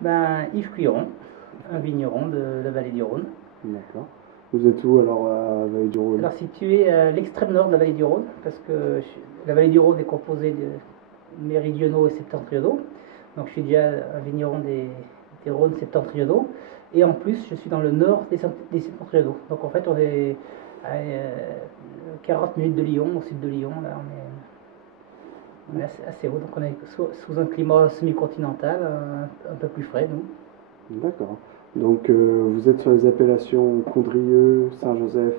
Ben, Yves Cuiron, un vigneron de la vallée du Rhône. D'accord. Vous êtes où alors à Vallée du Rhône? Alors situé à l'extrême nord de la vallée du Rhône, parce que la vallée du Rhône est composée de méridionaux et septentrionaux. Donc je suis déjà un vigneron des Rhônes septentrionaux. Et en plus, je suis dans le nord des septentrionaux. Donc en fait, on est à 40 minutes de Lyon, au sud de Lyon. Là, on est assez haut. Donc on est sous un climat semi-continental, un peu plus frais, nous. D'accord. Donc vous êtes sur les appellations Condrieu, Saint-Joseph,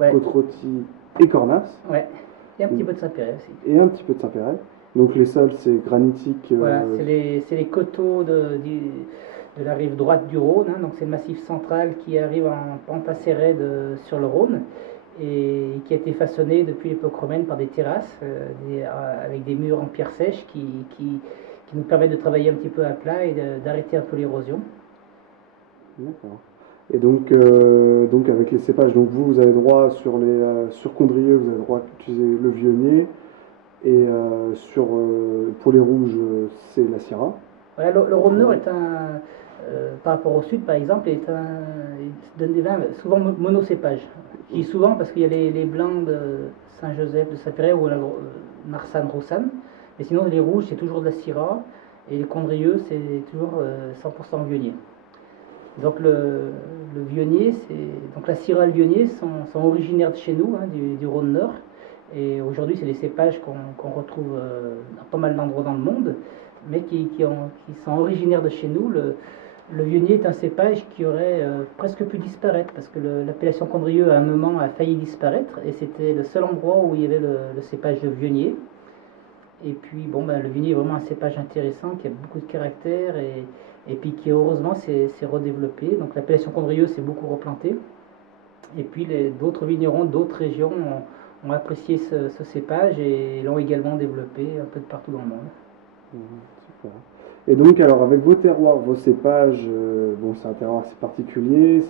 Ouais, Côte-Rôtie et Cornas, ouais. Et un petit peu de Saint-Péret aussi. et un petit peu de Saint-Péret. Donc les sols, c'est granitique. Voilà, c'est les coteaux de la rive droite du Rhône, hein, donc c'est le massif central qui arrive en pente assez raide sur le Rhône et qui a été façonné depuis l'époque romaine par des terrasses avec des murs en pierre sèche qui nous permettent de travailler un petit peu à plat et d'arrêter un peu l'érosion. D'accord. Et donc avec les cépages, donc vous avez droit sur Condrieu, vous avez droit d'utiliser le Vionnier, et pour les rouges, c'est la Syrah. Voilà, le Rhône Nord Ouais. est par rapport au sud par exemple, il donne des vins souvent monocépages. Je dis souvent parce qu'il y a les blancs de Saint-Joseph, de Saint-Péret ou Marsanne, Roussanne. Mais sinon, les rouges, c'est toujours de la Syrah. Et les Condrieux, c'est toujours 100% Viognier. Donc le Viognier, donc la Syrah et le Viognier sont originaires de chez nous, hein, du Rhône Nord. Et aujourd'hui, c'est des cépages qu'on retrouve dans pas mal d'endroits dans le monde, mais qui sont originaires de chez nous. Le Viognier est un cépage qui aurait presque pu disparaître, parce que l'appellation Condrieu à un moment a failli disparaître, et c'était le seul endroit où il y avait le cépage de Viognier. Et puis, bon, ben, le Viognier est vraiment un cépage intéressant, qui a beaucoup de caractère, et puis qui heureusement s'est redéveloppé. Donc l'appellation Condrieu s'est beaucoup replantée. Et puis d'autres vignerons d'autres régions ont apprécié ce cépage et l'ont également développé un peu de partout dans le monde. Mhm, super. Et donc, alors, avec vos terroirs, vos cépages, bon, c'est un terroir assez particulier,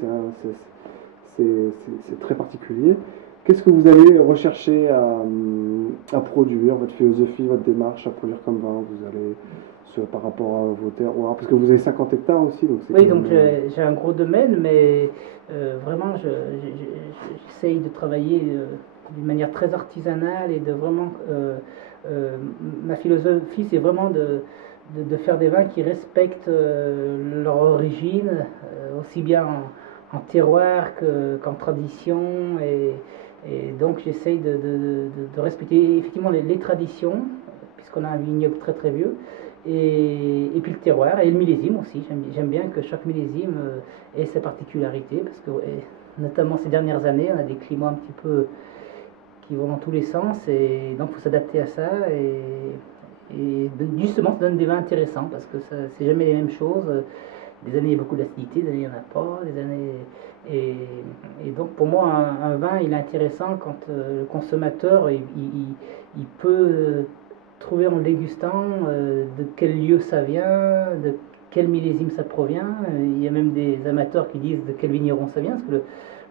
c'est très particulier. Qu'est-ce que vous allez rechercher à produire, votre philosophie, votre démarche à produire comme vin? Vous allez, par rapport à vos terroirs, parce que vous avez 50 hectares aussi, donc c'est Oui, quand donc même. j'ai un gros domaine, mais vraiment j'essaye de travailler d'une manière très artisanale et de vraiment... euh, ma philosophie, c'est vraiment de faire des vins qui respectent leur origine, aussi bien en terroir qu'en tradition. Et donc j'essaye de respecter effectivement les traditions, puisqu'on a un vignoble très très vieux, et puis le terroir et le millésime aussi. J'aime bien que chaque millésime ait ses particularités, parce que notamment ces dernières années, on a des climats un petit peu qui vont dans tous les sens, et donc il faut s'adapter à ça. Et justement, ça donne des vins intéressants, parce que c'est jamais les mêmes choses. Des années, il y a beaucoup d'acidité, des années, il n'y en a pas. Des années, et, et donc, pour moi, un vin, il est intéressant quand le consommateur, il peut trouver en le dégustant de quel lieu ça vient, de quel millésime ça provient. Il y a même des amateurs qui disent de quel vigneron ça vient, parce que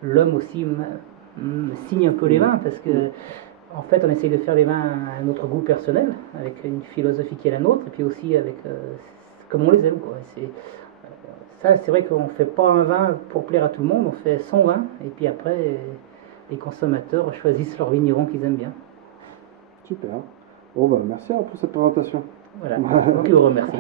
l'homme aussi signe un peu les vins, parce que en fait, on essaye de faire les vins à notre goût personnel, avec une philosophie qui est la nôtre, et puis aussi avec comme on les aime, quoi. Ça, c'est vrai qu'on ne fait pas un vin pour plaire à tout le monde, on fait son vin, et puis après, les consommateurs choisissent leur vigneron qu'ils aiment bien. Super. Bon, bah, merci alors pour cette présentation. Voilà, c'est moi qui vous remercie.